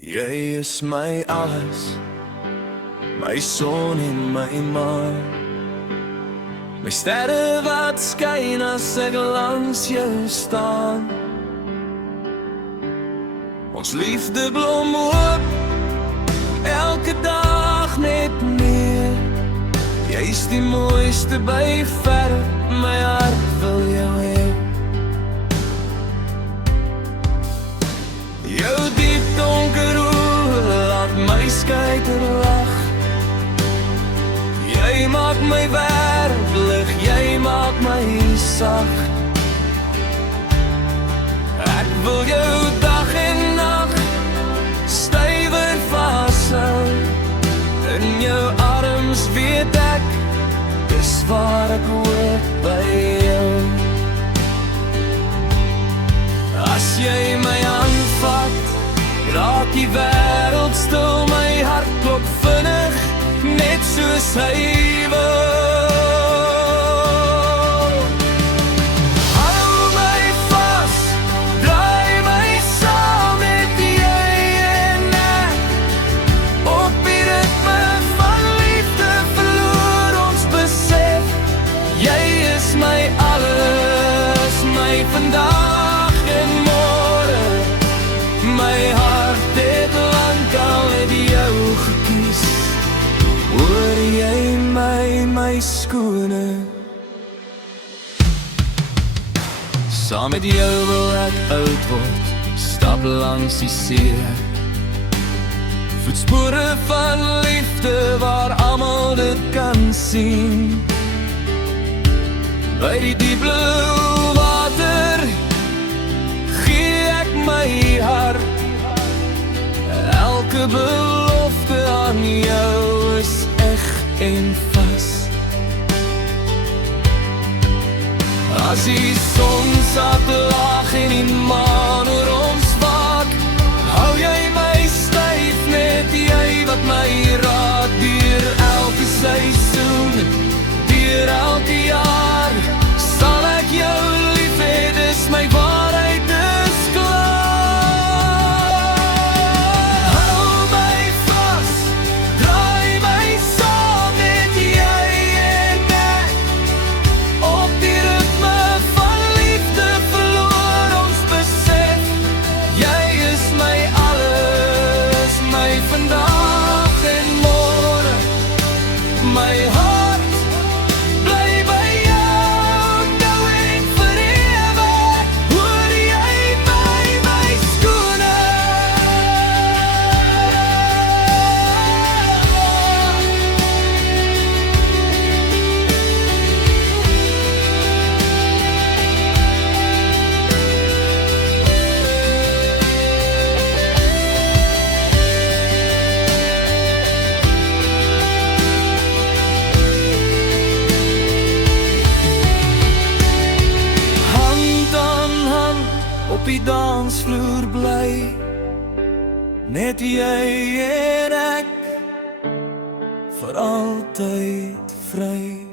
Jy is my alles, my son en my maan, my sterre wat skyn as ek langs jou staan. Ons liefde blom oop, elke dag net meer. Jy is die mooiste by ver, my hart wil jou hê. Jou diep donker oë laat my skyter lag. Jy maak my wêreld lig, jy maak my sag. Ek wil jou dag en nag stywer vashou. In jou arms weet ek, dis waar ek hoor by jou. As jy my aanvat, raak die wêreld stil, my hart klop vinnig, net soos hy wil. Hou my vas, draai my saam met jy en ek. Op die ritme van liefde verloor ons besef. Jy is my alles, my vandag en môre. My hart het lang al met jou gekies. Hoor jy my skone? Saam met jou wil ek oud word, stap langs die see. Voetspore van liefde waar almal dit kan sien. By die diep blou water gee ek my hart. Elke belofte aan jou is eg en vas. As die son sat laag en die maan oor ons waak, hou jy my styf, net jy wat my raak. Deur elke seisoen, deur elke jaar, sal ek jou lief hê, dis my waarheid, dis klaar. Hou my vas, draai my saam met jy en ek. Op die ritme van liefde verloor ons besef. Jy is my alles, my vandag en môre. My hart bly by jou, nou en forever. Hoor jy my skone? Hand aan hand op die dansvloer bly, net jy en ek, vir altyd vry.